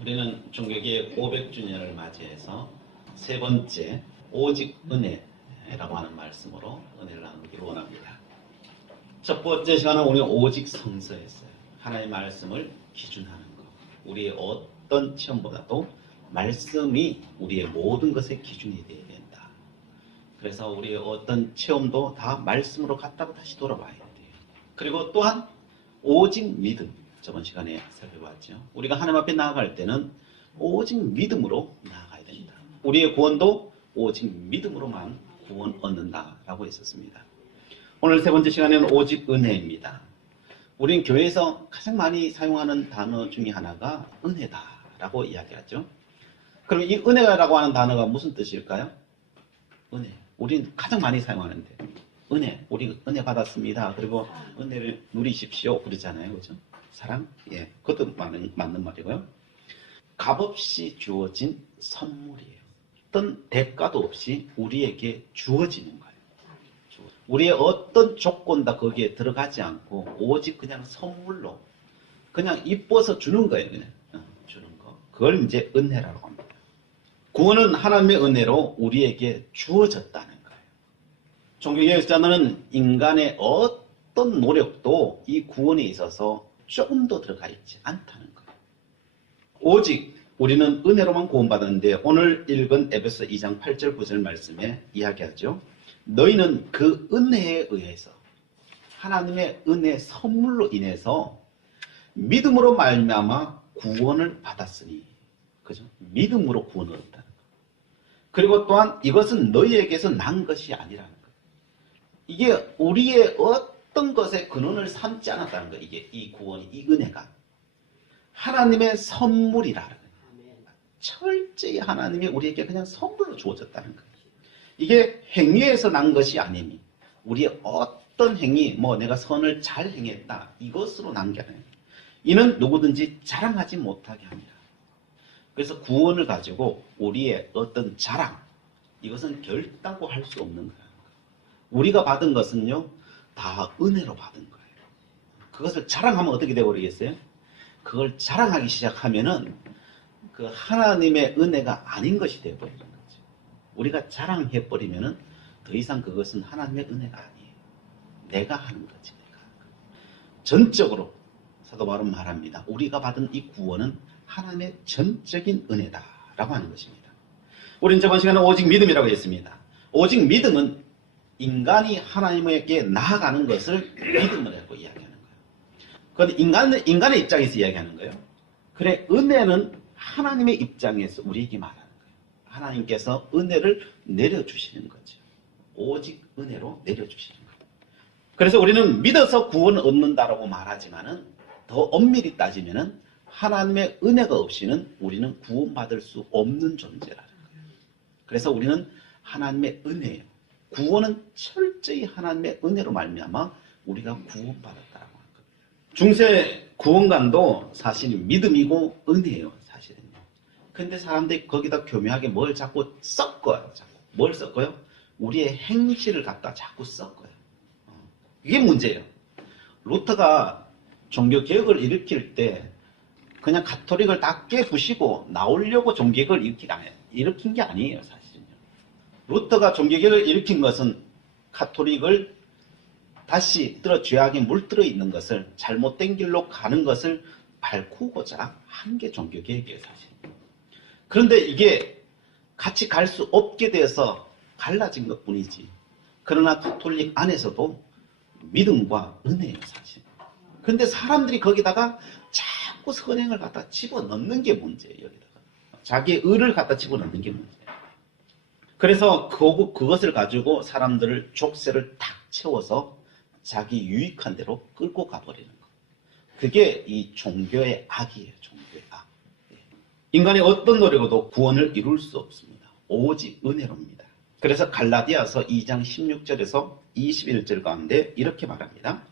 우리는 종교개혁 500주년을 맞이해서 세 번째 오직 은혜라고 하는 말씀으로 은혜를 나누기를 원합니다. 첫 번째 시간은 우리는 오직 성서였어요. 하나님의 말씀을 기준하는 것. 우리의 어떤 체험보다도 말씀이 우리의 모든 것의 기준이 되어야 된다. 그래서 우리의 어떤 체험도 다 말씀으로 갔다고 다시 돌아와야 돼요. 그리고 또한 오직 믿음. 저번 시간에 살펴봤죠. 우리가 하나님 앞에 나아갈 때는 오직 믿음으로 나아가야 된다. 우리의 구원도 오직 믿음으로만 구원 얻는다라고 했었습니다. 오늘 세 번째 시간에는 오직 은혜입니다. 우리는 교회에서 가장 많이 사용하는 단어 중에 하나가 은혜다라고 이야기하죠. 그럼 이 은혜라고 하는 단어가 무슨 뜻일까요? 은혜. 우리는 가장 많이 사용하는데 은혜. 우리 은혜 받았습니다. 그리고 은혜를 누리십시오. 그러잖아요. 그죠? 사랑? 예. 그것도 맞는 말이고요. 값없이 주어진 선물이에요. 어떤 대가도 없이 우리에게 주어지는 거예요. 우리의 어떤 조건 다 거기에 들어가지 않고 오직 그냥 선물로 그냥 이뻐서 주는 거예요. 그냥 주는 거. 그걸 이제 은혜라고 합니다. 구원은 하나님의 은혜로 우리에게 주어졌다는 거예요. 종교개혁자는 인간의 어떤 노력도 이 구원에 있어서 조금도 들어가 있지 않다는 거예요. 오직 우리는 은혜로만 구원받았는데 오늘 읽은 에베소 2장 8절 9절 말씀에 이야기하죠. 너희는 그 은혜에 의해서 하나님의 은혜 선물로 인해서 믿음으로 말미암아 구원을 받았으니, 그죠? 믿음으로 구원을 얻었다는 거예요. 그리고 또한 이것은 너희에게서 난 것이 아니라는 거예요. 이게 우리의 어떤 것에 근원을 삼지 않았다는 거예요. 이게 이 구원이, 이 은혜가 하나님의 선물이라는 거예요. 철저히 하나님이 우리에게 그냥 선물로 주어졌다는 거예요. 이게 행위에서 난 것이 아니니 우리의 어떤 행위, 내가 선을 잘 행했다 이것으로 난 게 아니에요. 이는 누구든지 자랑하지 못하게 합니다. 그래서 구원을 가지고 우리의 어떤 자랑, 이것은 결단코 할 수 없는 거예요. 우리가 받은 것은요 다 은혜로 받은 거예요. 그것을 자랑하면 어떻게 되어버리겠어요? 그걸 자랑하기 시작하면은 그 하나님의 은혜가 아닌 것이 되어버리는 거죠. 우리가 자랑해버리면은 더 이상 그것은 하나님의 은혜가 아니에요. 내가 하는 거지. 내가. 전적으로 사도 바울은 말합니다. 우리가 받은 이 구원은 하나님의 전적인 은혜다라고 하는 것입니다. 우리는 저번 시간에 오직 믿음이라고 했습니다. 오직 믿음은 인간이 하나님에게 나아가는 것을 믿음을 하고 이야기하는 거예요. 그런데 인간의 입장에서 이야기하는 거예요. 그래, 은혜는 하나님의 입장에서 우리에게 말하는 거예요. 하나님께서 은혜를 내려주시는 거죠. 오직 은혜로 내려주시는 거예요. 그래서 우리는 믿어서 구원을 얻는다라고 말하지만은 더 엄밀히 따지면은 하나님의 은혜가 없이는 우리는 구원받을 수 없는 존재라는 거예요. 그래서 우리는 하나님의 은혜예요. 구원은 철저히 하나님의 은혜로 말미암아 우리가 구원받았다라고 하는 겁니다. 중세 구원관도 사실 믿음이고 은혜예요, 사실은요. 근데 사람들이 거기다 교묘하게 뭘 자꾸 섞어요. 뭘 섞어요? 우리의 행실을 갖다 자꾸 섞어요. 이게 문제예요. 루터가 종교개혁을 일으킬 때 그냥 가톨릭을 다 깨부시고 나오려고 종교개혁을 일으킨 게 아니에요, 사실은요. 루터가 종교개혁을 일으킨 것은 가톨릭을 다시 죄악에 물들어 있는 것을, 잘못된 길로 가는 것을 밝히고자 한 게 종교개혁이에요, 사실. 그런데 이게 같이 갈 수 없게 돼서 갈라진 것 뿐이지. 그러나 가톨릭 안에서도 믿음과 은혜예요, 사실. 그런데 사람들이 거기다가 자꾸 선행을 갖다 집어넣는 게 문제예요, 여기다가. 자기의 의를 갖다 집어넣는 게 문제예요. 그래서 그것을 가지고 사람들을 족쇄를 탁 채워서 자기 유익한 대로 끌고 가버리는 거. 그게 이 종교의 악이에요. 종교의 악. 인간의 어떤 노력으로도 구원을 이룰 수 없습니다. 오직 은혜로입니다. 그래서 갈라디아서 2장 16절에서 21절 가운데 이렇게 말합니다.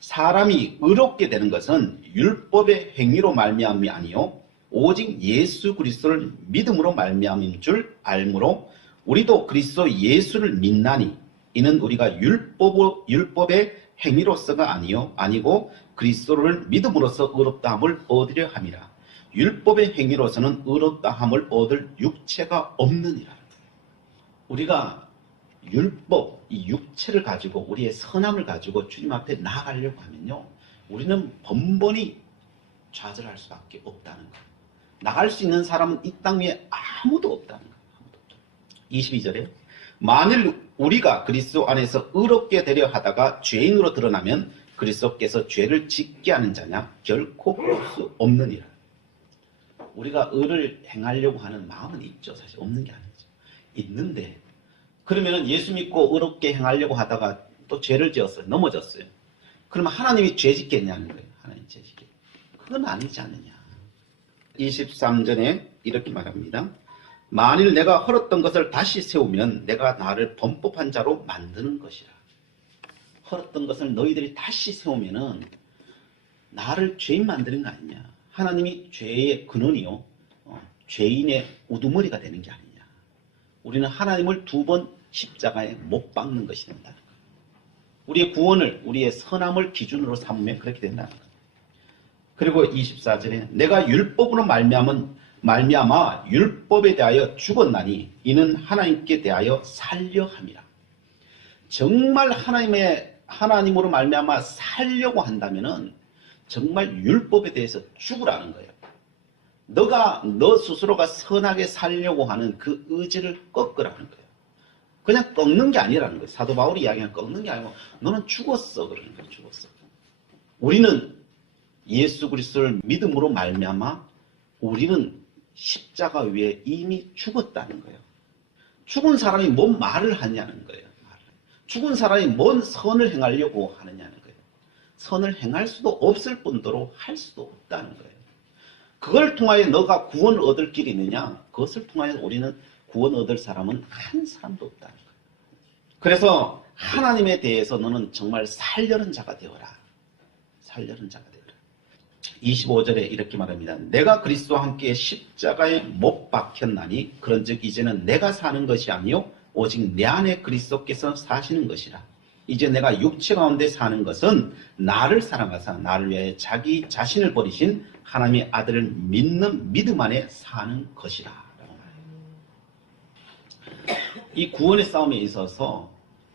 사람이 의롭게 되는 것은 율법의 행위로 말미암이 아니요 오직 예수 그리스도를 믿음으로 말미암인 줄 알므로 우리도 그리스도 예수를 믿나니 이는 우리가 율법의 행위로서가 아니고 그리스도를 믿음으로써 의롭다함을 얻으려 함이라. 율법의 행위로서는 의롭다함을 얻을 육체가 없느니라. 우리가 율법, 이 육체를 가지고 우리의 선함을 가지고 주님 앞에 나아가려고 하면요, 우리는 번번이 좌절할 수밖에 없다는 거예요. 나갈 수 있는 사람은 이 땅 위에 아무도 없다는 거예요. 22절에 만일 우리가 그리스도 안에서 의롭게 되려 하다가 죄인으로 드러나면 그리스도께서 죄를 짓게 하는 자냐? 결코 볼 수 없느니라. 우리가 의를 행하려고 하는 마음은 있죠. 사실 없는 게 아니죠. 있는데 그러면 예수 믿고 의롭게 행하려고 하다가 또 죄를 지었어요. 넘어졌어요. 그러면 하나님이 죄 짓겠냐는 거예요. 하나님 죄 짓겠. 그건 아니지 않느냐. 23절에 이렇게 말합니다. 만일 내가 헐었던 것을 다시 세우면 내가 나를 범법한 자로 만드는 것이라. 헐었던 것을 너희들이 다시 세우면은 나를 죄인 만드는 거 아니냐. 하나님이 죄의 근원이요, 죄인의 우두머리가 되는 게 아니냐. 우리는 하나님을 2번 십자가에 못 박는 것이 된다는 거예요. 우리의 구원을, 우리의 선함을 기준으로 삼으면 그렇게 된다는 거예요. 그리고 24절에 내가 율법으로 말미암아 율법에 대하여 죽었나니 이는 하나님께 대하여 살려 함이라. 정말 하나님으로 말미암아 살려고 한다면은 정말 율법에 대해서 죽으라는 거예요. 너 스스로가 선하게 살려고 하는 그 의지를 꺾으라는 거예요. 그냥 꺾는 게 아니라는 거예요. 사도 바울이 이야기하는 꺾는 게 아니고 너는 죽었어 그러는 거예요. 죽었어. 우리는 예수 그리스도를 믿음으로 말미암아 우리는 십자가 위에 이미 죽었다는 거예요. 죽은 사람이 뭔 말을 하냐는 거예요. 죽은 사람이 뭔 선을 행하려고 하느냐는 거예요. 선을 행할 수도 없을 뿐더러 할 수도 없다는 거예요. 그걸 통하여 너가 구원을 얻을 길이 있느냐? 그것을 통하여 우리는 구원 얻을 사람은 한 사람도 없다는 거예요. 그래서 하나님에 대해서 너는 정말 살려는 자가 되어라. 살려는 자가 되어라. 25절에 이렇게 말합니다. 내가 그리스도와 함께 십자가에 못 박혔나니 그런즉 이제는 내가 사는 것이 아니요 오직 내 안에 그리스도께서 사시는 것이라. 이제 내가 육체 가운데 사는 것은 나를 사랑하사 나를 위하여 자기 자신을 버리신 하나님의 아들을 믿는 믿음 안에 사는 것이라. 라고 말해요. 이 구원의 싸움에 있어서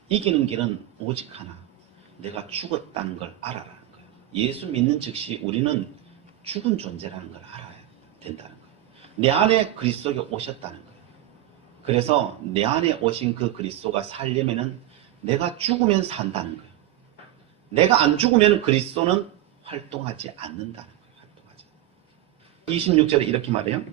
이기는 길은 오직 하나. 내가 죽었다는 걸 알아라는 거예요. 예수 믿는 즉시 우리는 죽은 존재라는 걸 알아야 된다는 거예요. 내 안에 그리스도가 오셨다는 거예요. 그래서 내 안에 오신 그 그리스도가 살려면은 내가 죽으면 산다는 거예요. 내가 안 죽으면 그리스도는 활동하지 않는다는 거예요. 활동하지. 26절에 이렇게 말해요.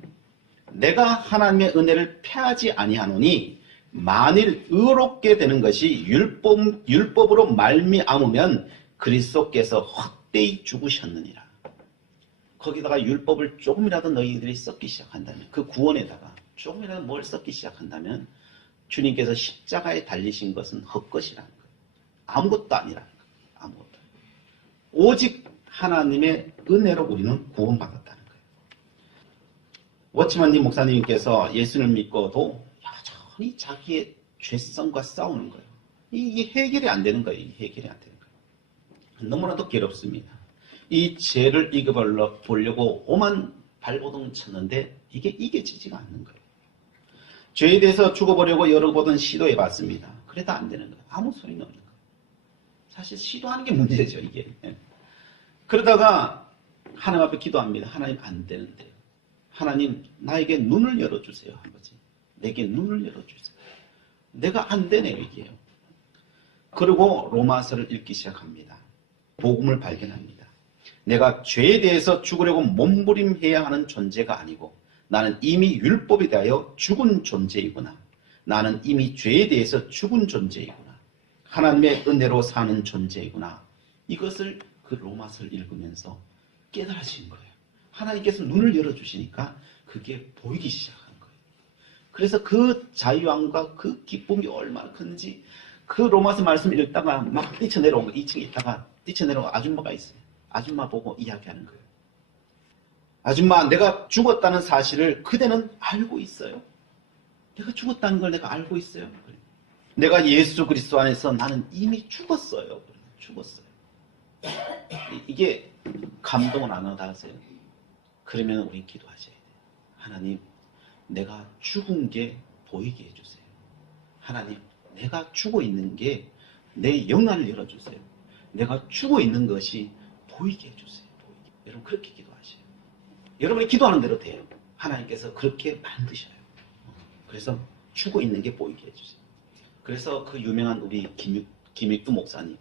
내가 하나님의 은혜를 패하지 아니하노니 만일 의롭게 되는 것이 율법으로 말미암으면 그리스도께서 헛되이 죽으셨느니라. 거기다가 율법을 조금이라도 너희들이 썩기 시작한다면, 그 구원에다가 조금이라도 뭘 썩기 시작한다면 주님께서 십자가에 달리신 것은 헛것이라는 거예요. 아무것도 아니라는 거예요. 아무것도. 오직 하나님의 은혜로 우리는 구원받았다는 거예요. 워치만님 목사님께서 예수를 믿고도 여전히 자기의 죄성과 싸우는 거예요. 이게 해결이 안 되는 거예요. 해결이 안 되는 거예요. 너무나도 괴롭습니다. 이 죄를 이겨보려고 오만 발버둥 쳤는데 이게 이겨지지가 않는 거예요. 죄에 대해서 죽어보려고 여러 번은 시도해봤습니다. 그래도 안 되는 거예요. 아무 소리는 없는 거예요. 사실 시도하는 게 문제죠, 이게. 그러다가 하나님 앞에 기도합니다. 하나님 안 되는데요. 하나님 나에게 눈을 열어주세요. 한 거지. 내게 눈을 열어주세요. 내가 안 되네요, 이게요. 그리고 로마서를 읽기 시작합니다. 복음을 발견합니다. 내가 죄에 대해서 죽으려고 몸부림해야 하는 존재가 아니고 나는 이미 율법에 대하여 죽은 존재이구나. 나는 이미 죄에 대해서 죽은 존재이구나. 하나님의 은혜로 사는 존재이구나. 이것을 그 로마서를 읽으면서 깨달으신 거예요. 하나님께서 눈을 열어주시니까 그게 보이기 시작한 거예요. 그래서 그 자유함과 그 기쁨이 얼마나 큰지 그 로마서 말씀을 읽다가 막 뛰쳐내려온 거예요. 2층에 있다가 뛰쳐내려온 아줌마가 있어요. 아줌마 보고 이야기하는 거예요. 아줌마, 내가 죽었다는 사실을 그대는 알고 있어요. 내가 죽었다는 걸 내가 알고 있어요. 내가 예수 그리스도 안에서 나는 이미 죽었어요. 죽었어요. 이게 감동을 안 하세요? 그러면 우리 기도하셔야 돼요. 하나님, 내가 죽은 게 보이게 해주세요. 하나님, 내가 죽어 있는 게 내 영안을 열어주세요. 내가 죽어 있는 것이 보이게 해주세요. 보이게. 여러분 그렇게 기도하세요. 여러분이 기도하는 대로 돼요. 하나님께서 그렇게 만드셔요. 그래서 죽어 있는 게 보이게 해주세요. 그래서 그 유명한 우리 김익두 목사님,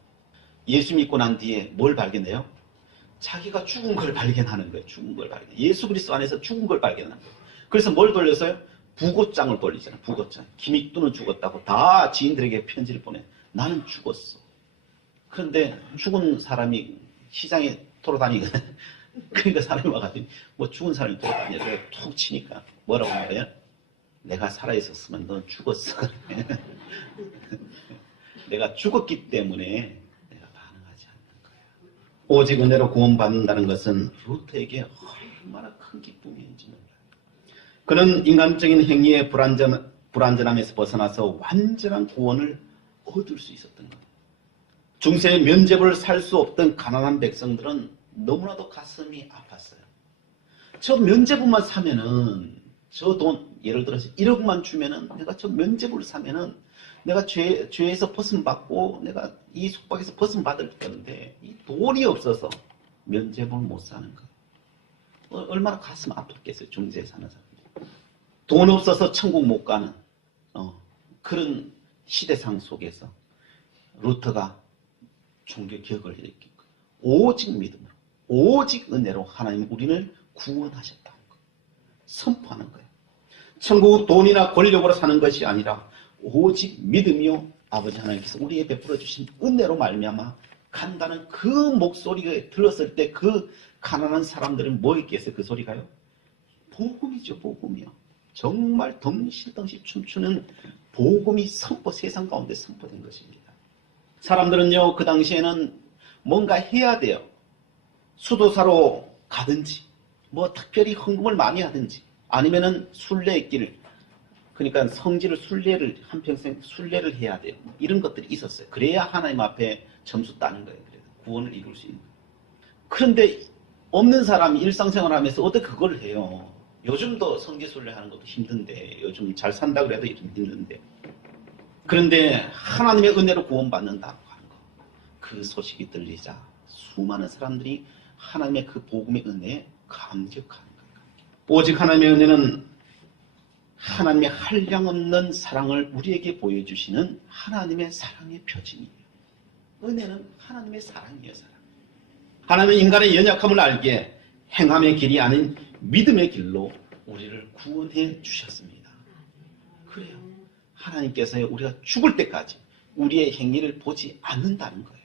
예수 믿고 난 뒤에 뭘 발견해요? 자기가 죽은 걸 발견하는 거예요. 죽은 걸 발견. 예수 그리스도 안에서 죽은 걸 발견하는 거예요. 그래서 뭘 돌렸어요? 부고장을 돌리잖아요. 부고장. 김익두는 죽었다고 다 지인들에게 편지를 보내. 나는 죽었어. 그런데 죽은 사람이 시장에 돌아다니거든. 그러니까 사람이 와가지고 뭐 죽은 사람이 돌아다녀서 툭 치니까 뭐라고 하는 거예요? 내가 살아있었으면 넌 죽었어. 내가 죽었기 때문에 내가 반응하지 않는 거야. 오직 은혜로 구원받는다는 것은 루터에게 얼마나 큰 기쁨이었는지 몰라요. 그는 인간적인 행위의 불완전함에서 벗어나서 완전한 구원을 얻을 수 있었던 것. 중세의 면죄부를 살 수 없던 가난한 백성들은 너무나도 가슴이 아팠어요. 저 면죄부만 사면은, 저 돈, 예를 들어서 1억만 주면은, 내가 저 면죄부를 사면은, 내가 죄에서 벗어받고, 내가 이 속박에서 벗어받을 건데, 이 돈이 없어서 면죄부를 못 사는 거예요. 얼마나 가슴 아팠겠어요, 중세에 사는 사람들. 돈 없어서 천국 못 가는, 그런 시대상 속에서 루터가 종교 개혁을 일으킨 거예요. 오직 믿음으로, 오직 은혜로 하나님 우리를 구원하셨다는 거예요. 선포하는 거예요. 천국 돈이나 권력으로 사는 것이 아니라 오직 믿음이요 아버지 하나님께서 우리에게 베풀어 주신 은혜로 말미암아 간다는 그 목소리가 들었을 때 그 가난한 사람들은 뭐 있겠어요? 그 소리가요? 복음이죠. 복음이요. 정말 덩실덩실 춤추는 복음이 세상 가운데 선포된 것입니다. 사람들은요, 그 당시에는 뭔가 해야 돼요. 수도사로 가든지, 뭐 특별히 헌금을 많이 하든지, 아니면은 순례의 길, 그러니까 성지를 순례를, 한평생 순례를 해야 돼요. 이런 것들이 있었어요. 그래야 하나님 앞에 점수 따는 거예요. 그래서 구원을 이룰 수 있는 거예요. 그런데 없는 사람이 일상생활 하면서 어떻게 그걸 해요? 요즘도 성지순례 하는 것도 힘든데, 요즘 잘 산다 그래도 좀 힘든데. 그런데 하나님의 은혜로 구원받는다고 하는 거. 그 소식이 들리자 수많은 사람들이 하나님의 그 복음의 은혜에 감격하는 거예요. 오직 하나님의 은혜는 하나님의 한량없는 사랑을 우리에게 보여주시는 하나님의 사랑의 표징이에요. 은혜는 하나님의 사랑이에요. 사랑. 하나님은 인간의 연약함을 알게 행함의 길이 아닌 믿음의 길로 우리를 구원해 주셨습니다. 그래요. 하나님께서 우리가 죽을 때까지 우리의 행위를 보지 않는다는 거예요.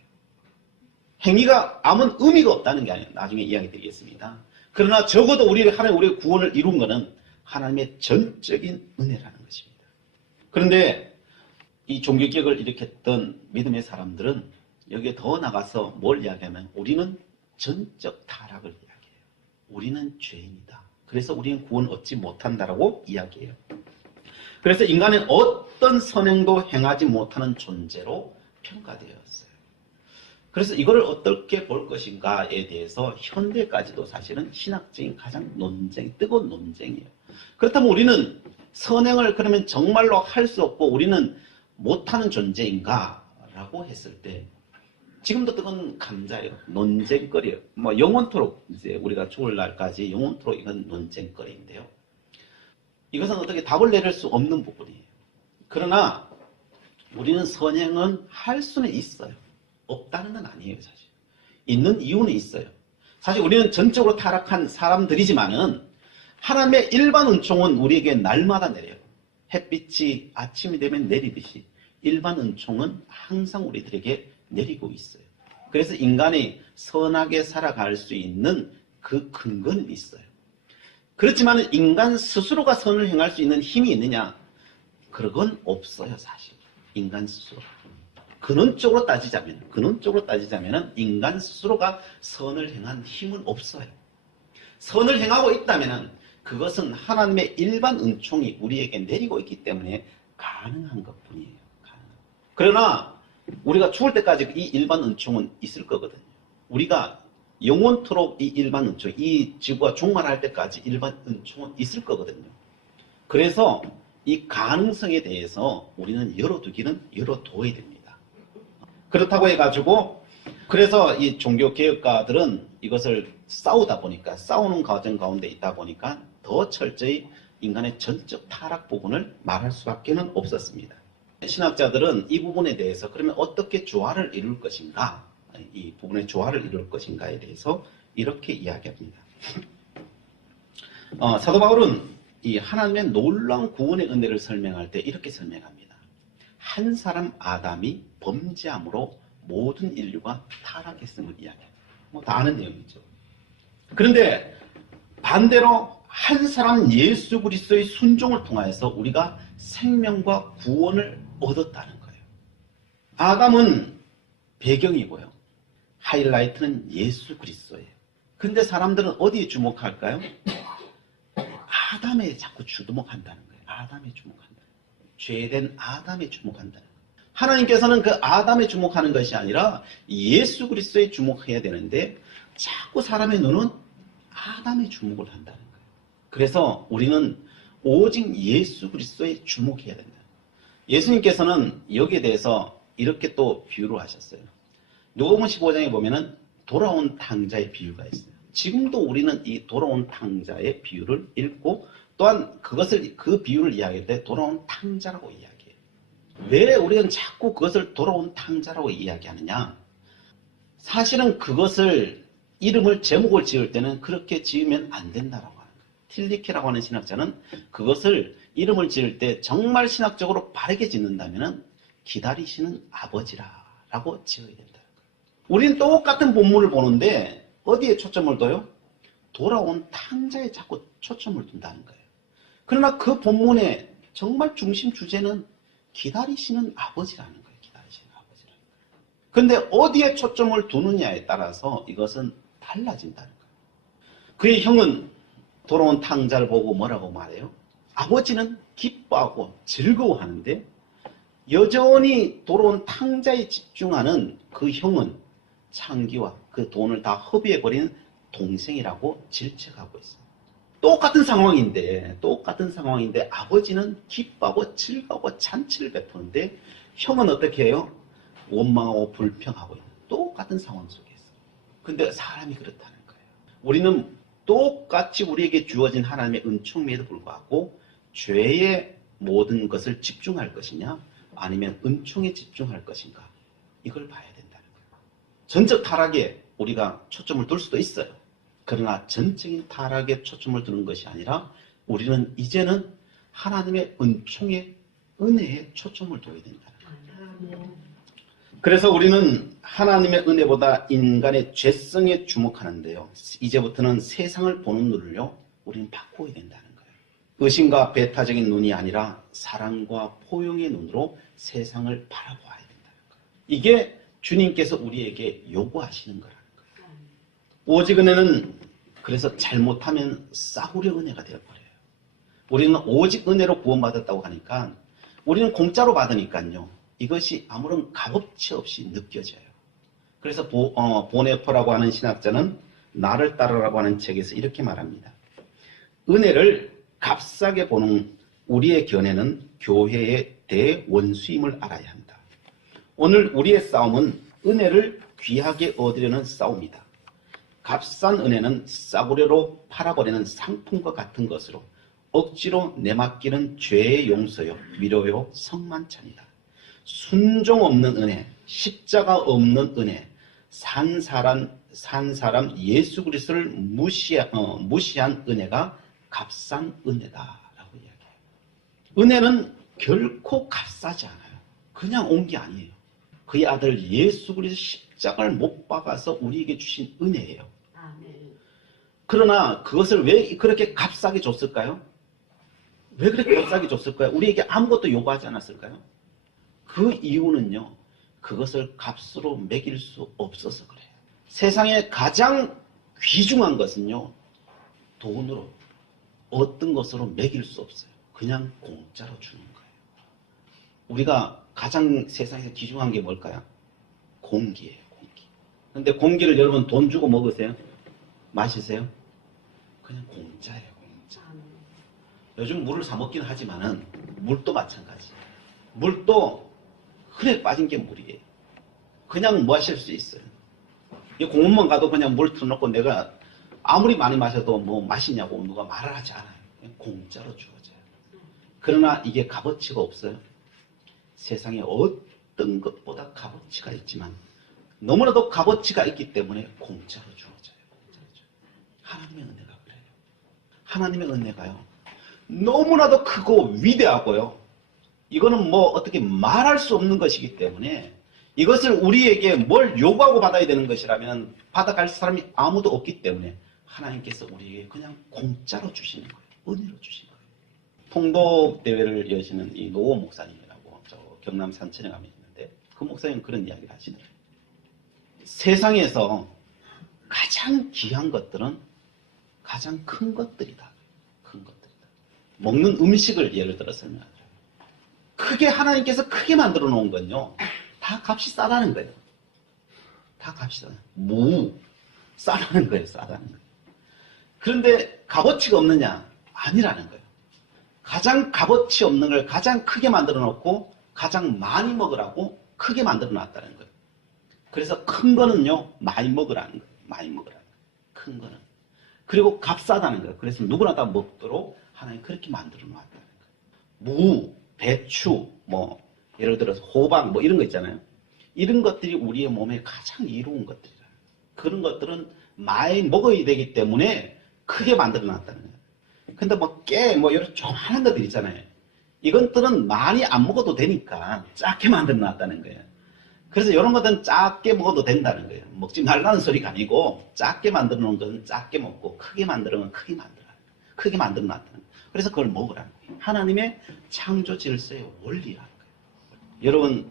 행위가 아무 의미가 없다는 게 아니에요. 나중에 이야기 드리겠습니다. 그러나 적어도 하나님 우리의 구원을 이룬 것은 하나님의 전적인 은혜라는 것입니다. 그런데 이 종교개혁을 일으켰던 믿음의 사람들은 여기에 더 나가서 뭘 이야기하면 우리는 전적 타락을 이야기해요. 우리는 죄인이다. 그래서 우리는 구원 얻지 못한다라고 이야기해요. 그래서 인간은 어떤 선행도 행하지 못하는 존재로 평가되었어요. 그래서 이거를 어떻게 볼 것인가에 대해서 현대까지도 사실은 신학적인 가장 뜨거운 논쟁이에요. 그렇다면 우리는 선행을 그러면 정말로 할 수 없고 우리는 못하는 존재인가? 라고 했을 때 지금도 뜨거운 감자예요. 논쟁거리예요. 뭐 영원토록 이제 우리가 죽을 날까지 영원토록 이건 논쟁거리인데요. 이것은 어떻게 답을 내릴 수 없는 부분이에요. 그러나 우리는 선행은 할 수는 있어요. 없다는 건 아니에요, 사실. 있는 이유는 있어요. 사실 우리는 전적으로 타락한 사람들이지만은 하나님의 일반 은총은 우리에게 날마다 내려요. 햇빛이 아침이 되면 내리듯이 일반 은총은 항상 우리들에게 내리고 있어요. 그래서 인간이 선하게 살아갈 수 있는 그 근거는 있어요. 그렇지만 인간 스스로가 선을 행할 수 있는 힘이 있느냐? 그건 없어요, 사실. 인간 스스로. 근원적으로 따지자면 인간 스스로가 선을 행한 힘은 없어요. 선을 행하고 있다면 그것은 하나님의 일반 은총이 우리에게 내리고 있기 때문에 가능한 것뿐이에요. 그러나 우리가 죽을 때까지 이 일반 은총은 있을 거거든요. 우리가 영원토록 이 일반 은총, 이 지구가 종말할 때까지 일반 은총은 있을 거거든요. 그래서 이 가능성에 대해서 우리는 열어두기는 열어둬야 됩니다. 그렇다고 해가지고 그래서 이 종교개혁가들은 이것을 싸우다 보니까 싸우는 과정 가운데 있다 보니까 더 철저히 인간의 전적 타락 부분을 말할 수밖에 없었습니다. 신학자들은 이 부분에 대해서 그러면 어떻게 조화를 이룰 것인가, 이 부분의 조화를 이룰 것인가에 대해서 이렇게 이야기합니다. 사도 바울은 이 하나님의 놀라운 구원의 은혜를 설명할 때 이렇게 설명합니다. 한 사람 아담이 범죄함으로 모든 인류가 타락했음을 이야기합니다. 뭐 다 아는 내용이죠. 그런데 반대로 한 사람 예수 그리스도의 순종을 통하여서 우리가 생명과 구원을 얻었다는 거예요. 아담은 배경이고요. 하이라이트는 예수 그리스도예요. 근데 사람들은 어디에 주목할까요? 아담에 자꾸 주목한다는 거예요. 아담에 주목한다는 거예요. 죄된 아담에 주목한다는 거예요. 하나님께서는 그 아담에 주목하는 것이 아니라 예수 그리스도에 주목해야 되는데 자꾸 사람의 눈은 아담에 주목을 한다는 거예요. 그래서 우리는 오직 예수 그리스도에 주목해야 된다. 예수님께서는 여기에 대해서 이렇게 또 비유를 하셨어요. 누가복음 15장에 보면은 돌아온 탕자의 비유가 있어요. 지금도 우리는 이 돌아온 탕자의 비유를 읽고 또한 그 비유를 이야기할 때 돌아온 탕자라고 이야기해요. 왜 우리는 자꾸 그것을 돌아온 탕자라고 이야기하느냐? 사실은 그것을 제목을 지을 때는 그렇게 지으면 안 된다라고 하는 거예요. 틸리케라고 하는 신학자는 그것을 이름을 지을 때 정말 신학적으로 바르게 짓는다면 기다리시는 아버지라고 지어야 된다는 거예요. 우리는 똑같은 본문을 보는데 어디에 초점을 둬요? 돌아온 탕자에 자꾸 초점을 둔다는 거예요. 그러나 그 본문의 정말 중심 주제는 기다리시는 아버지라는 거예요. 기다리시는 아버지라는 거예요. 그런데 어디에 초점을 두느냐에 따라서 이것은 달라진다는 거예요. 그의 형은 돌아온 탕자를 보고 뭐라고 말해요? 아버지는 기뻐하고 즐거워하는데 여전히 돌아온 탕자에 집중하는 그 형은 창기와 그 돈을 다 허비해버리는 동생이라고 질책하고 있어요. 똑같은 상황인데 아버지는 기뻐하고 즐거워하고 잔치를 베푸는데 형은 어떻게 해요? 원망하고 불평하고 있는 똑같은 상황 속에 있어요. 근데 사람이 그렇다는 거예요. 우리는 똑같이 우리에게 주어진 하나님의 은총에도 불구하고 죄의 모든 것을 집중할 것이냐 아니면 은총에 집중할 것인가 이걸 봐야 된다는 거예요. 전적 타락에 우리가 초점을 둘 수도 있어요. 그러나 전적인 타락에 초점을 두는 것이 아니라 우리는 이제는 하나님의 은총의 은혜에 초점을 둬야 된다는 거예요. 그래서 우리는 하나님의 은혜보다 인간의 죄성에 주목하는데요. 이제부터는 세상을 보는 눈을요, 우리는 바꾸어야 된다는 거예요. 의심과 배타적인 눈이 아니라 사랑과 포용의 눈으로 세상을 바라보아야 된다는 거예요. 이게 주님께서 우리에게 요구하시는 거라는 거예요. 오직 은혜는 그래서 잘못하면 싸구려 은혜가 되어버려요. 우리는 오직 은혜로 구원받았다고 하니까 우리는 공짜로 받으니까요. 이것이 아무런 값어치 없이 느껴져요. 그래서 보네퍼라고 하는 신학자는 나를 따르라고 하는 책에서 이렇게 말합니다. 은혜를 값싸게 보는 우리의 견해는 교회의 대원수임을 알아야 한다. 오늘 우리의 싸움은 은혜를 귀하게 얻으려는 싸움이다. 값싼 은혜는 싸구려로 팔아버리는 상품과 같은 것으로 억지로 내맡기는 죄의 용서요, 위로요, 성만찬이다. 순종 없는 은혜, 십자가 없는 은혜, 산 사람 예수 그리스도를 무시한 은혜가 값싼 은혜다라고 이야기해요. 은혜는 결코 값싸지 않아요. 그냥 온 게 아니에요. 그의 아들 예수 그리스도 십자가를 못 박아서 우리에게 주신 은혜예요. 그러나 그것을 왜 그렇게 값싸게 줬을까요? 왜 그렇게 값싸게 줬을까요? 우리에게 아무것도 요구하지 않았을까요? 그 이유는요, 그것을 값으로 매길 수 없어서 그래요. 세상에 가장 귀중한 것은요, 돈으로, 어떤 것으로 매길 수 없어요. 그냥 공짜로 주는 거예요. 우리가 가장 세상에서 귀중한 게 뭘까요? 공기예요, 공기. 근데 공기를 여러분 돈 주고 먹으세요? 마시세요? 그냥 공짜예요, 공짜. 요즘 물을 사 먹긴 하지만은 물도 마찬가지예요. 물도 흔해 빠진 게 물이에요. 그냥 마실 수 있어요. 이 공원만 가도 그냥 물 틀어놓고 내가 아무리 많이 마셔도 뭐 맛있냐고 누가 말을 하지 않아요. 그냥 공짜로 주어져요. 그러나 이게 값어치가 없어요. 세상에 어떤 것보다 값어치가 있지만 너무나도 값어치가 있기 때문에 공짜로 주어져요. 하나님의 은혜가 그래요. 하나님의 은혜가요. 너무나도 크고 위대하고요. 이거는 뭐 어떻게 말할 수 없는 것이기 때문에 이것을 우리에게 뭘 요구하고 받아야 되는 것이라면 받아갈 사람이 아무도 없기 때문에 하나님께서 우리에게 그냥 공짜로 주시는 거예요. 은혜로 주시는 거예요. 통독 대회를 여시는 이 노호 목사님이라고 저 경남 산천에 가면 있는데 그 목사님은 그런 이야기를 하시더라고요. 세상에서 가장 귀한 것들은 가장 큰 것들이다. 큰 것들이다. 먹는 음식을 예를 들어 설명하죠. 크게 하나님께서 크게 만들어 놓은 건요. 다 값이 싸다는 거예요. 다 값이 싸다. 무 싸다는 거예요. 싸다는 거예요. 그런데 값어치가 없느냐? 아니라는 거예요. 가장 값어치 없는 걸 가장 크게 만들어 놓고 가장 많이 먹으라고 크게 만들어 놨다는 거예요. 그래서 큰 거는요. 많이 먹으라는 거예요. 많이 먹으라는 거예요. 큰 거는. 그리고 값싸다는 거예요. 그래서 누구나 다 먹도록 하나님 그렇게 만들어 놨다는 거예요. 무, 배추, 뭐 예를 들어서 호박 뭐 이런 거 있잖아요. 이런 것들이 우리의 몸에 가장 이로운 것들이라. 그런 것들은 많이 먹어야 되기 때문에 크게 만들어 놨다는 거예요. 근데 뭐 깨, 뭐 이런 조그마한 것들 있잖아요. 이것들은 많이 안 먹어도 되니까 작게 만들어 놨다는 거예요. 그래서 이런 것들은 작게 먹어도 된다는 거예요. 먹지 말라는 소리가 아니고 작게 만들어 놓은 것은 작게 먹고 크게 만들어 놓은 건 크게 만들어. 크게 만들어 놨다는 거예요. 그래서 그걸 먹으라는 거예요. 하나님의 창조 질서의 원리라는 거예요. 여러분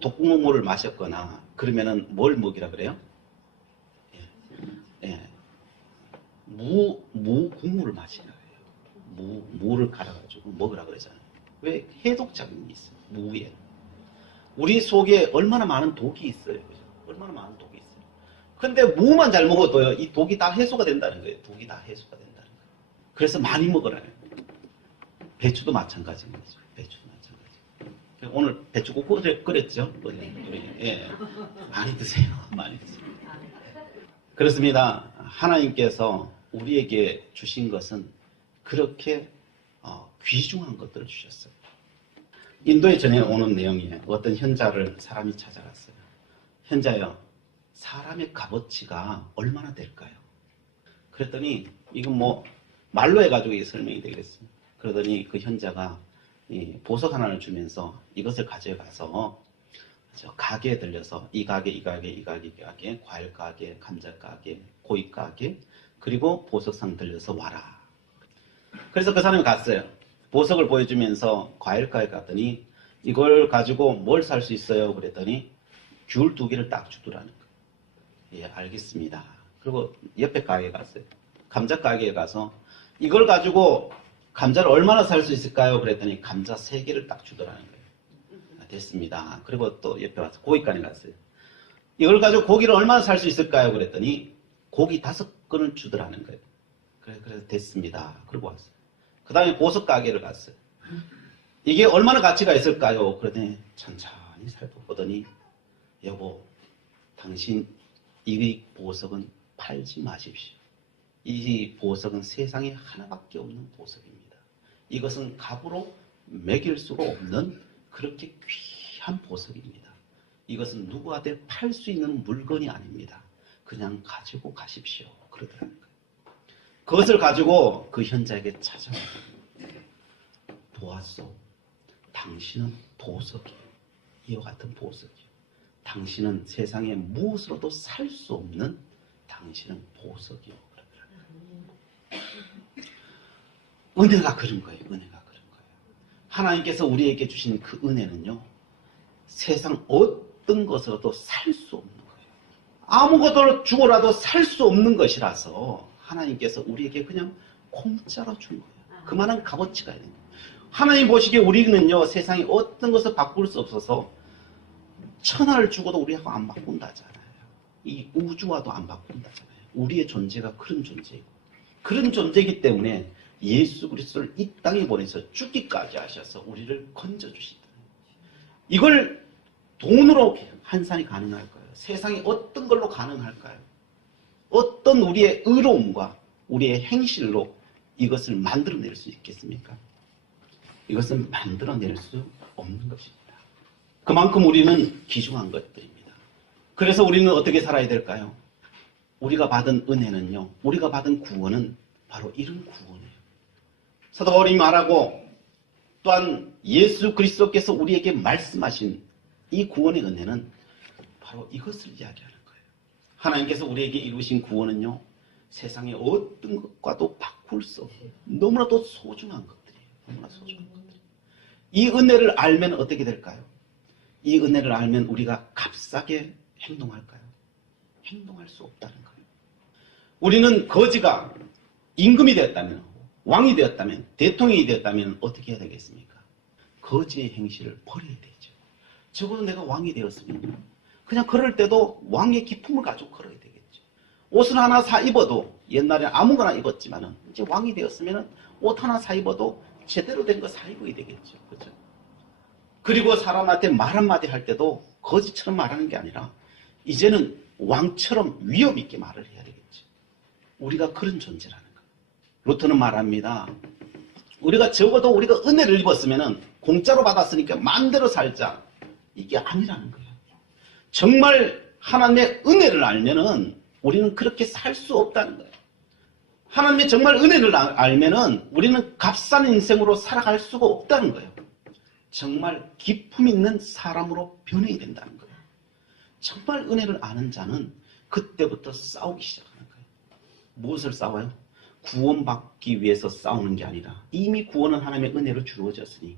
독국물을 마셨거나 그러면은 뭘 먹이라 그래요? 무 국물을 마시라 그래요. 무를 갈아가지고 먹으라 그러잖아요. 왜? 해독작용이 있어요. 무에. 우리 속에 얼마나 많은 독이 있어요. 그죠? 얼마나 많은 독이 있어요. 근데 무만 잘 먹어도요, 이 독이 다 해소가 된다는 거예요. 독이 다 해소가 된다는 거예요. 그래서 많이 먹으라요. 배추도 마찬가지입니다. 배추도 마찬가지. 오늘 배추국 끓였죠? 예. 많이 드세요. 많이 드세요. 그렇습니다. 하나님께서 우리에게 주신 것은 그렇게 귀중한 것들을 주셨어요. 인도에 전해 오는 내용이에요. 어떤 현자를 사람이 찾아갔어요. 현자요, 사람의 값어치가 얼마나 될까요? 그랬더니 이건 뭐 말로 해가지고 설명이 되겠어요. 그러더니 그 현자가 보석 하나를 주면서 이것을 가져가서 저 가게에 들려서 이 가게, 이 가게, 이 가게, 이 가게, 과일 가게, 감자 가게, 고기 가게, 그리고 보석상 들려서 와라. 그래서 그 사람이 갔어요. 보석을 보여주면서 과일 가게 갔더니 이걸 가지고 뭘 살 수 있어요? 그랬더니 귤 2개를 딱 주더라는 거예요. 예, 알겠습니다. 그리고 옆에 가게에 갔어요. 감자 가게에 가서 이걸 가지고 감자를 얼마나 살 수 있을까요? 그랬더니 감자 3개를 딱 주더라는 거예요. 됐습니다. 그리고 또 옆에 와서 고깃간에 갔어요. 이걸 가지고 고기를 얼마나 살 수 있을까요? 그랬더니 고기 5건을 주더라는 거예요. 그래서 됐습니다. 그러고 왔어요. 그 다음에 보석 가게를 갔어요. 이게 얼마나 가치가 있을까요? 그랬더니 천천히 살펴보더니 여보, 당신 이 보석은 팔지 마십시오. 이 보석은 세상에 하나밖에 없는 보석입니다. 이것은 값으로 매길 수가 없는 그렇게 귀한 보석입니다. 이것은 누구한테 팔 수 있는 물건이 아닙니다. 그냥 가지고 가십시오. 그러더라는 거예요. 그것을 가지고 그 현자에게 찾아와요. 보았소. 당신은 보석이에요. 이와 같은 보석이에요. 당신은 세상에 무엇으로도 살 수 없는 당신은 보석이요. 은혜가 그런 거예요. 은혜가 그런 거예요. 하나님께서 우리에게 주신 그 은혜는요, 세상 어떤 것으로도 살 수 없는 거예요. 아무것도 주고라도 살 수 없는 것이라서 하나님께서 우리에게 그냥 공짜로 준 거예요. 그만한 값어치가 있는 거예요. 하나님 보시기에 우리는요, 세상에 어떤 것을 바꿀 수 없어서 천하를 주고도 우리하고 안 바꾼다잖아요. 이 우주와도 안 바꾼다잖아요. 우리의 존재가 그런 존재이고 그런 존재이기 때문에 예수 그리스도를 이 땅에 보내서 죽기까지 하셔서 우리를 건져주신다. 이걸 돈으로 환산이 가능할까요? 세상에 어떤 걸로 가능할까요? 어떤 우리의 의로움과 우리의 행실로 이것을 만들어낼 수 있겠습니까? 이것은 만들어낼 수 없는 것입니다. 그만큼 우리는 귀중한 것들입니다. 그래서 우리는 어떻게 살아야 될까요? 우리가 받은 은혜는요, 우리가 받은 구원은 바로 이런 구원이에요. 사도 바울이 말하고 또한 예수 그리스도께서 우리에게 말씀하신 이 구원의 은혜는 바로 이것을 이야기하는 거예요. 하나님께서 우리에게 이루신 구원은요, 세상의 어떤 것과도 바꿀 수 없어요. 너무나도 소중한 것들이에요. 너무나 소중한 것들. 이 은혜를 알면 어떻게 될까요? 이 은혜를 알면 우리가 값싸게 행동할까요? 행동할 수 없다는 거예요. 우리는 거지가 임금이 되었다면, 왕이 되었다면, 대통령이 되었다면 어떻게 해야 되겠습니까? 거지의 행실을 버려야 되죠. 적어도 내가 왕이 되었으면 그냥 걸을 때도 왕의 기품을 가지고 걸어야 되겠죠. 옷을 하나 사 입어도 옛날에 아무거나 입었지만 이제 왕이 되었으면 옷 하나 사 입어도 제대로 된 거 사 입어야 되겠죠. 그렇죠? 그리고 사람한테 말 한마디 할 때도 거지처럼 말하는 게 아니라 이제는 왕처럼 위험 있게 말을 해야 되겠죠. 우리가 그런 존재라는 거예요. 루터는 말합니다. 우리가 적어도 우리가 은혜를 입었으면 공짜로 받았으니까 마음대로 살자. 이게 아니라는 거예요. 정말 하나님의 은혜를 알면은 우리는 그렇게 살 수 없다는 거예요. 하나님의 정말 은혜를 알면은 우리는 값싼 인생으로 살아갈 수가 없다는 거예요. 정말 기품 있는 사람으로 변해야 된다는 거예요. 정말 은혜를 아는 자는 그때부터 싸우기 시작하는 거예요. 무엇을 싸워요? 구원받기 위해서 싸우는 게 아니라 이미 구원은 하나님의 은혜로 주어졌으니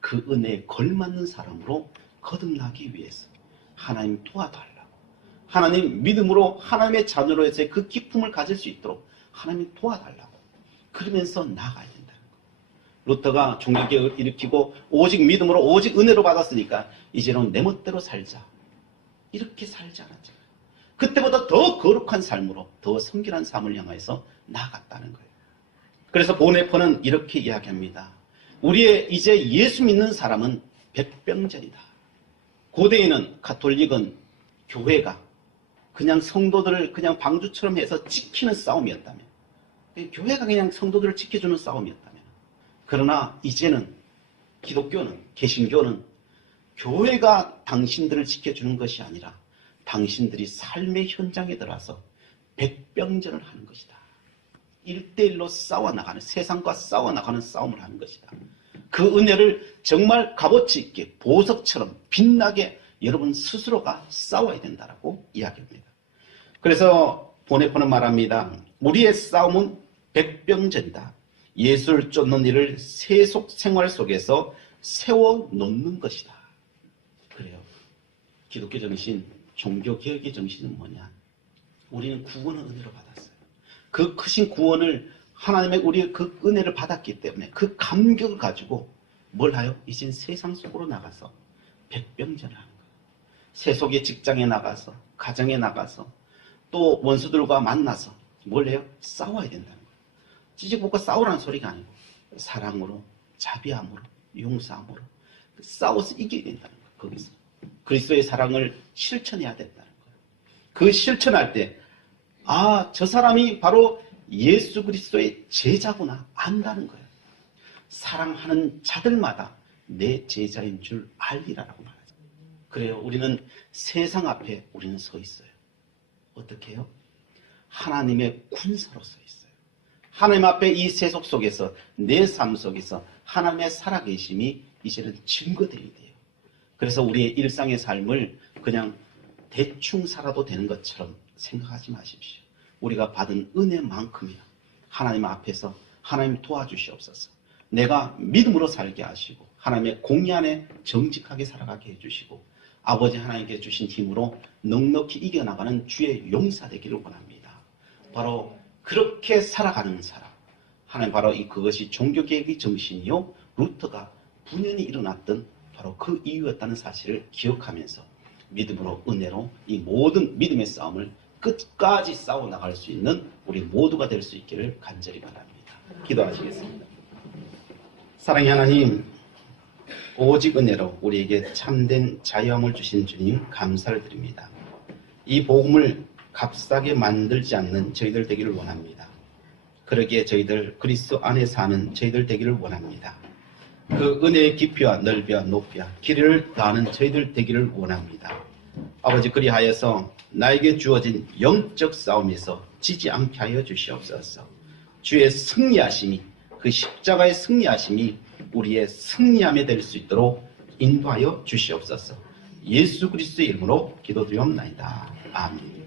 그 은혜에 걸맞는 사람으로 거듭나기 위해서 하나님 도와달라고, 하나님 믿음으로 하나님의 자녀로서의 그 기쁨을 가질 수 있도록 하나님 도와달라고 그러면서 나아가야 된다는 거예요. 루터가 종교개혁을 일으키고 오직 믿음으로 오직 은혜로 받았으니까 이제는 내 멋대로 살자, 이렇게 살지 않았잖아요. 그때보다 더 거룩한 삶으로 더 성결한 삶을 향해서 나아갔다는 거예요. 그래서 보네퍼는 이렇게 이야기합니다. 우리의 이제 예수 믿는 사람은 백병전이다. 고대에는 가톨릭은 교회가 그냥 성도들을 그냥 방주처럼 해서 지키는 싸움이었다면, 교회가 그냥 성도들을 지켜주는 싸움이었다면, 그러나 이제는 기독교는, 개신교는 교회가 당신들을 지켜주는 것이 아니라 당신들이 삶의 현장에 들어와서 백병전을 하는 것이다. 1대1로 싸워나가는, 세상과 싸워나가는 싸움을 하는 것이다. 그 은혜를 정말 값어치 있게 보석처럼 빛나게 여러분 스스로가 싸워야 된다라고 이야기합니다. 그래서 보네퍼는 말합니다. 우리의 싸움은 백병전이다. 예수를 쫓는 일을 세속 생활 속에서 세워놓는 것이다. 그래요. 기독교 정신, 종교개혁의 정신은 뭐냐? 우리는 구원을 은혜로 받았어요. 그 크신 구원을 하나님의 우리의 그 은혜를 받았기 때문에 그 감격을 가지고 뭘 해요? 이젠 세상 속으로 나가서 백병전을 하는 거예요. 세속의 직장에 나가서, 가정에 나가서, 또 원수들과 만나서 뭘 해요? 싸워야 된다는 거예요. 찌직볶아 싸우라는 소리가 아니고 사랑으로, 자비함으로, 용서함으로 싸워서 이겨야 된다는 거예요. 거기서 그리스도의 사랑을 실천해야 된다는 거예요. 그 실천할 때 아, 저 사람이 바로 예수 그리스도의 제자구나 안다는 거예요. 사랑하는 자들마다 내 제자인 줄 알리라라고 말하죠. 그래요. 우리는 세상 앞에 우리는 서 있어요. 어떻게 해요? 하나님의 군사로 서 있어요. 하나님 앞에 이 세속 속에서 내 삶 속에서 하나님의 살아계심이 이제는 증거되어야 돼요. 그래서 우리의 일상의 삶을 그냥 대충 살아도 되는 것처럼 생각하지 마십시오. 우리가 받은 은혜만큼이야 하나님 앞에서 하나님 도와주시옵소서. 내가 믿음으로 살게 하시고 하나님의 공의 안에 정직하게 살아가게 해주시고 아버지 하나님께 주신 힘으로 넉넉히 이겨나가는 주의 용사 되기를 원합니다. 바로 그렇게 살아가는 사람, 하나님 바로 그것이 종교개혁의 정신이요 루터가 분연히 일어났던 바로 그 이유였다는 사실을 기억하면서 믿음으로 은혜로 이 모든 믿음의 싸움을 끝까지 싸워 나갈 수 있는 우리 모두가 될 수 있기를 간절히 바랍니다. 기도하시겠습니다. 사랑의 하나님, 오직 은혜로 우리에게 참된 자유함을 주신 주님 감사를 드립니다. 이 복음을 값싸게 만들지 않는 저희들 되기를 원합니다. 그러기에 저희들 그리스도 안에 사는 저희들 되기를 원합니다. 그 은혜의 깊이와 넓이와 높이와 길이를 다하는 저희들 되기를 원합니다. 아버지, 그리하여서 나에게 주어진 영적 싸움에서 지지 않게 하여 주시옵소서. 주의 승리하심이, 그 십자가의 승리하심이 우리의 승리함이 될 수 있도록 인도하여 주시옵소서. 예수 그리스도의 이름으로 기도드리옵나이다. 아멘.